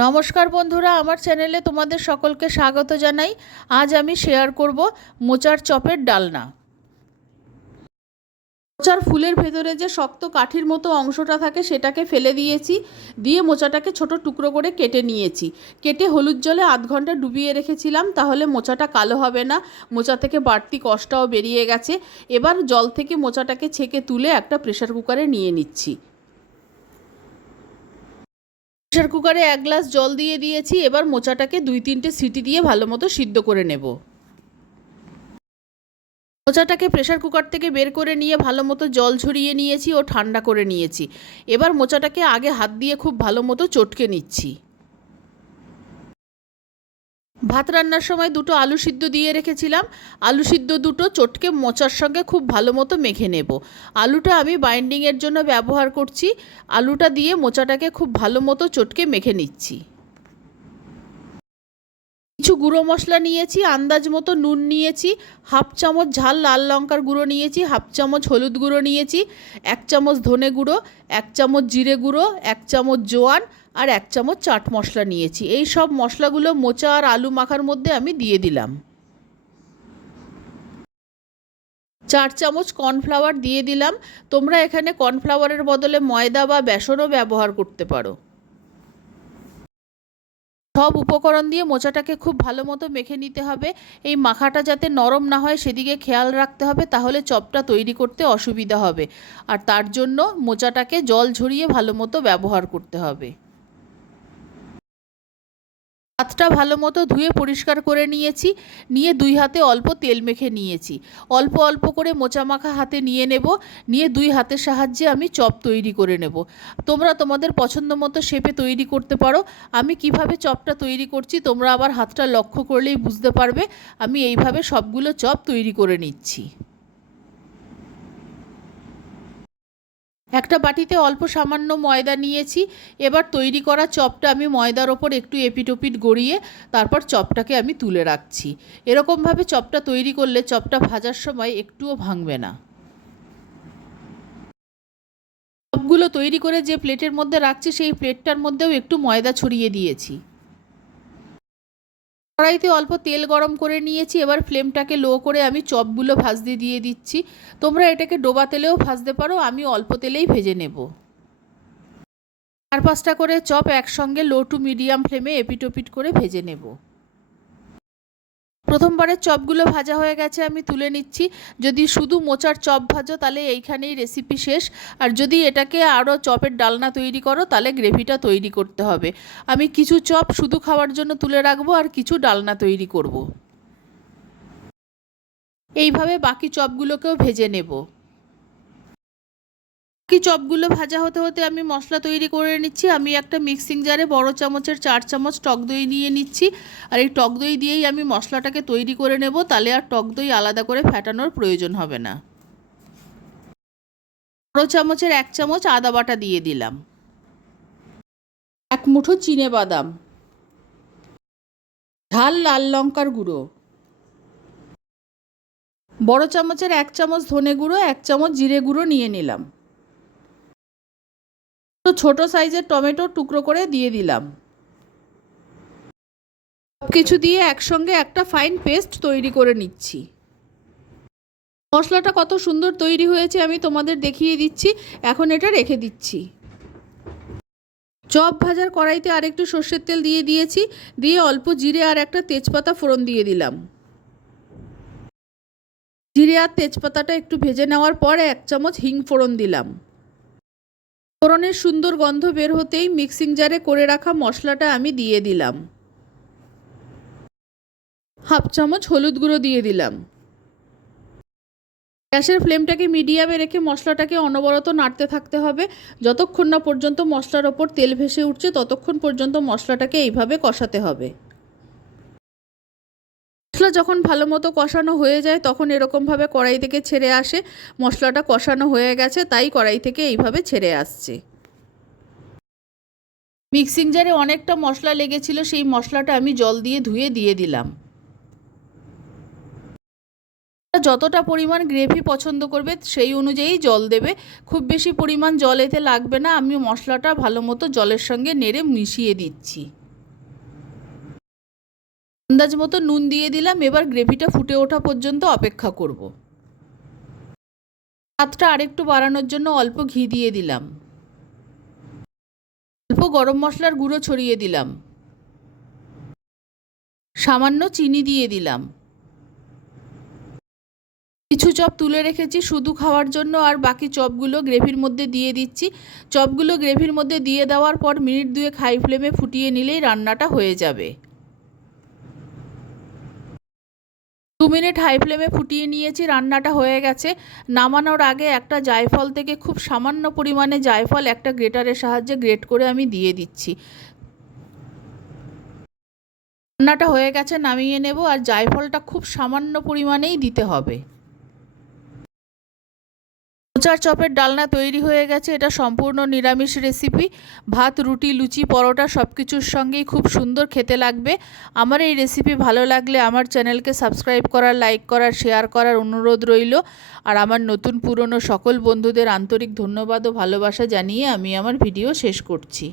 নমস্কার বন্ধুরা, আমার চ্যানেলে তোমাদের সকলকে স্বাগত জানাই। আজ আমি শেয়ার করব মোচার চপের ডালনা। মোচার ফুলের ভেতরে যে শক্ত কাঠির মতো অংশটা থাকে সেটাকে ফেলে দিয়েছি, দিয়ে মোচাটাকে ছোট টুকরো করে কেটে নিয়েছি। কেটে হলুদ জলে আধ ঘন্টা ডুবিয়ে রেখেছিলাম, তাহলে মোচাটা কালো হবে না, মোচা থেকে বাড়তি কষটাও বেরিয়ে গেছে। এবার জল থেকে মোচাটাকে ছেঁকে তুলে একটা প্রেসার কুকারে নিয়ে নিচ্ছি। প্রেসার কুকারে 1 গ্লাস জল দিয়ে দিয়েছি। এবার মোচাটাকে 2-3টে সিটি দিয়ে ভালো মতো সিদ্ধ করে নেব। মোচাটাকে প্রেসার কুকার থেকে বের করে নিয়ে ভালো মতো জল ঝরিয়ে নিয়েছি ও ঠান্ডা করে নিয়েছি। এবার মোচাটাকে আগে হাত দিয়ে খুব ভালো মতো চটকে নিচ্ছি। ভাত রান্নার সময় 2টো আলু সিদ্ধ দিয়ে রেখেছিলাম, আলু সিদ্ধ 2টো চটকে মোচার সঙ্গে খুব ভালো মতো মেখে নেব। আলুটা আমি বাইন্ডিংয়ের জন্য ব্যবহার করছি। আলুটা দিয়ে মোচাটাকে খুব ভালো মতো চটকে মেখে নিচ্ছি। কিছু গুঁড়ো মশলা নিয়েছি, আন্দাজ মতো নুন নিয়েছি, 1/2 চামচ ঝাল লাল লঙ্কার গুঁড়ো নিয়েছি, 1/2 চামচ হলুদ গুঁড়ো নিয়েছি, 1 চামচ ধনে গুঁড়ো, 1 চামচ জিরে গুঁড়ো, 1 চামচ জোয়ান আর 1 চামচ চাট মশলা নিয়েছি। এই সব মশলাগুলো মোচা আর আলু মাখার মধ্যে আমি দিয়ে দিলাম। 4 চামচ কর্নফ্লাওয়ার দিয়ে দিলাম। তোমরা এখানে কর্নফ্লাওয়ারের বদলে ময়দা বা বেসনও ব্যবহার করতে পারো। সব উপকরণ দিয়ে মোচাটাকে খুব ভালো মতো মেখে নিতে হবে। এই মাখাটা যাতে নরম না হয় সেদিকে খেয়াল রাখতে হবে, তাহলে চপটা তৈরি করতে অসুবিধা হবে। আর তার জন্য মোচাটাকে জল ঝরিয়ে ভালো মতো ব্যবহার করতে হবে। হাতটা ভালো মতো ধুয়ে পরিষ্কার করে নিয়েছি, নিয়ে 2 হাতে অল্প তেল মেখে নিয়েছি। অল্প অল্প করে মোচা মাখা হাতে নিয়ে নেব, নিয়ে 2 হাতের সাহায্যে আমি চপ তৈরি করে নেব। তোমরা তোমাদের পছন্দ মতো শেপে তৈরি করতে পারো। আমি কিভাবে চপটা তৈরি করছি তোমরা আবার হাতটা লক্ষ্য করলেই বুঝতে পারবে। আমি এইভাবে সবগুলো চপ তৈরি করে নিচ্ছি। একটা বাটিতে অল্প সামান্য ময়দা নিয়েছি। এবার তৈরি করা চপটা আমি ময়দার ওপর একটু এপিটোপিট গড়িয়ে তারপর চপটাকে আমি তুলে রাখছি। এরকমভাবে চপটা তৈরি করলে চপটা ভাজার সময় একটুও ভাঙবে না। চপগুলো তৈরি করে যে প্লেটের মধ্যে রাখছি সেই প্লেটটার মধ্যেও একটু ময়দা ছড়িয়ে দিয়েছি। কড়াইতে অল্প তেল গরম করে নিয়েছি। এবার ফ্লেমটাকে লো করে আমি চপগুলো ভাজতে দিয়ে দিচ্ছি। তোমরা এটাকে ডোবা তেলেও ভাজতে পারো, আমি অল্প তেলেই ভেজে নেব। 4-5টা করে চপ একসঙ্গে লো টু মিডিয়াম ফ্লেমে এপিটোপিট করে ভেজে নেব। প্রথমবারের চপগুলো ভাজা হয়ে গেছে, আমি তুলে নিচ্ছি। যদি শুধু মোচার চপ ভাজো তাহলে এইখানেই রেসিপি শেষ, আর যদি এটাকে আরও চপের ডালনা তৈরি করো তাহলে গ্রেভিটা তৈরি করতে হবে। আমি কিছু চপ শুধু খাওয়ার জন্য তুলে রাখবো আর কিছু ডালনা তৈরি করব। এইভাবে বাকি চপগুলোকেও ভেজে নেব। বাকি চপগুলো ভাজা হতে হতে আমি মশলা তৈরি করে নিচ্ছি। আমি একটা মিক্সিং জারে বড় চামচের 4 চামচ টক দই নিয়ে নিচ্ছি, আর এই টক দই দিয়েই আমি মশলাটাকে তৈরি করে নেব। তাহলে আর টক দই আলাদা করে ফেটানোর প্রয়োজন হবে না। বড় চামচের 1 চামচ আদা বাটা দিয়ে দিলাম, 1 মুঠো চিনে বাদাম, ঝাল লাল লঙ্কার গুঁড়ো, বড় চামচের 1 চামচ ধনে গুঁড়ো, 1 চামচ জিরে গুঁড়ো নিয়ে নিলাম। ছোট সাইজের টমেটো টুকরো করে দিয়ে দিলাম। সবকিছু দিয়ে একসঙ্গে একটা ফাইন পেস্ট তৈরি করে নিচ্ছি। মশলাটা কত সুন্দর তৈরি হয়েছে আমি তোমাদের দেখিয়ে দিচ্ছি। এখন এটা রেখে দিচ্ছি। চপ ভাজার কড়াইতে আরেকটু সর্ষের তেল দিয়ে দিয়েছি, দিয়ে অল্প জিরে আর একটা তেজপাতা ফোড়ন দিয়ে দিলাম। জিরে আর তেজপাতাটা একটু ভেজে নেওয়ার পর 1 চামচ হিং ফোড়ন দিলাম। ফোড়নের সুন্দর গন্ধ বের হতেই মিক্সিং জারে করে রাখা মশলাটা আমি দিয়ে দিলাম। 1/2 চামচ হলুদ গুঁড়ো দিয়ে দিলাম। গ্যাসের ফ্লেমটাকে মিডিয়ামে রেখে মশলাটাকে অনবরত নাড়তে থাকতে হবে। যতক্ষণ না পর্যন্ত মশলার ওপর তেল ভেসে উঠছে ততক্ষণ পর্যন্ত মশলাটাকে এইভাবে কষাতে হবে। মশলা যখন ভালো মতো কষানো হয়ে যায় তখন এরকমভাবে কড়াই থেকে ছেড়ে আসে। মশলাটা কষানো হয়ে গেছে, তাই কড়াই থেকে এইভাবে ছেড়ে আসছে। মিক্সিং জারে অনেকটা মশলা লেগেছিল, সেই মশলাটা আমি জল দিয়ে ধুয়ে দিয়ে দিলাম। যতটা পরিমাণ গ্রেভি পছন্দ করবে সেই অনুযায়ী জল দেবে। খুব বেশি পরিমাণ জল এতে লাগবে না। আমি মশলাটা ভালো মতো জলের সঙ্গে নেড়ে মিশিয়ে দিচ্ছি। আন্দাজ মতো নুন দিয়ে দিলাম। এবার গ্রেভিটা ফুটে ওঠা পর্যন্ত অপেক্ষা করব। স্বাদটা আরেকটু বাড়ানোর জন্য অল্প ঘি দিয়ে দিলাম। অল্প গরম মশলার গুঁড়ো ছড়িয়ে দিলাম। সামান্য চিনি দিয়ে দিলাম। কিছু চপ তুলে রেখেছি শুধু খাওয়ার জন্য, আর বাকি চপগুলো গ্রেভির মধ্যে দিয়ে দিচ্ছি। চপগুলো গ্রেভির মধ্যে দিয়ে দেওয়ার পর মিনিট 2 হাই ফ্লেমে ফুটিয়ে নিলেই রান্নাটা হয়ে যাবে। 2 মিনিট হাই ফ্লেমে ফুটিয়ে নিয়েছি, রান্নাটা হয়ে গেছে। নামানোর আগে একটা জায়ফল থেকে খুব সামান্য পরিমাণে জায়ফল একটা গ্রেটারের সাহায্যে গ্রেট করে আমি দিয়ে দিচ্ছি। রান্নাটা হয়ে গেছে, নামিয়ে নেব। আর জায়ফলটা খুব সামান্য পরিমাণেই দিতে হবে। মোচার চপের ডালনা তৈরি হয়ে গেছে। এটা সম্পূর্ণ নিরামিষ রেসিপি। ভাত, রুটি, লুচি, পরোটা সব কিছুর সঙ্গেই খুব সুন্দর খেতে লাগবে। আমার এই রেসিপি ভালো লাগলে আমার চ্যানেলকে সাবস্ক্রাইব করার, লাইক করার, শেয়ার করার অনুরোধ রইল। আর আমার নতুন পুরনো সকল বন্ধুদের আন্তরিক ধন্যবাদ ও ভালোবাসা জানিয়ে আমি আমার ভিডিও শেষ করছি।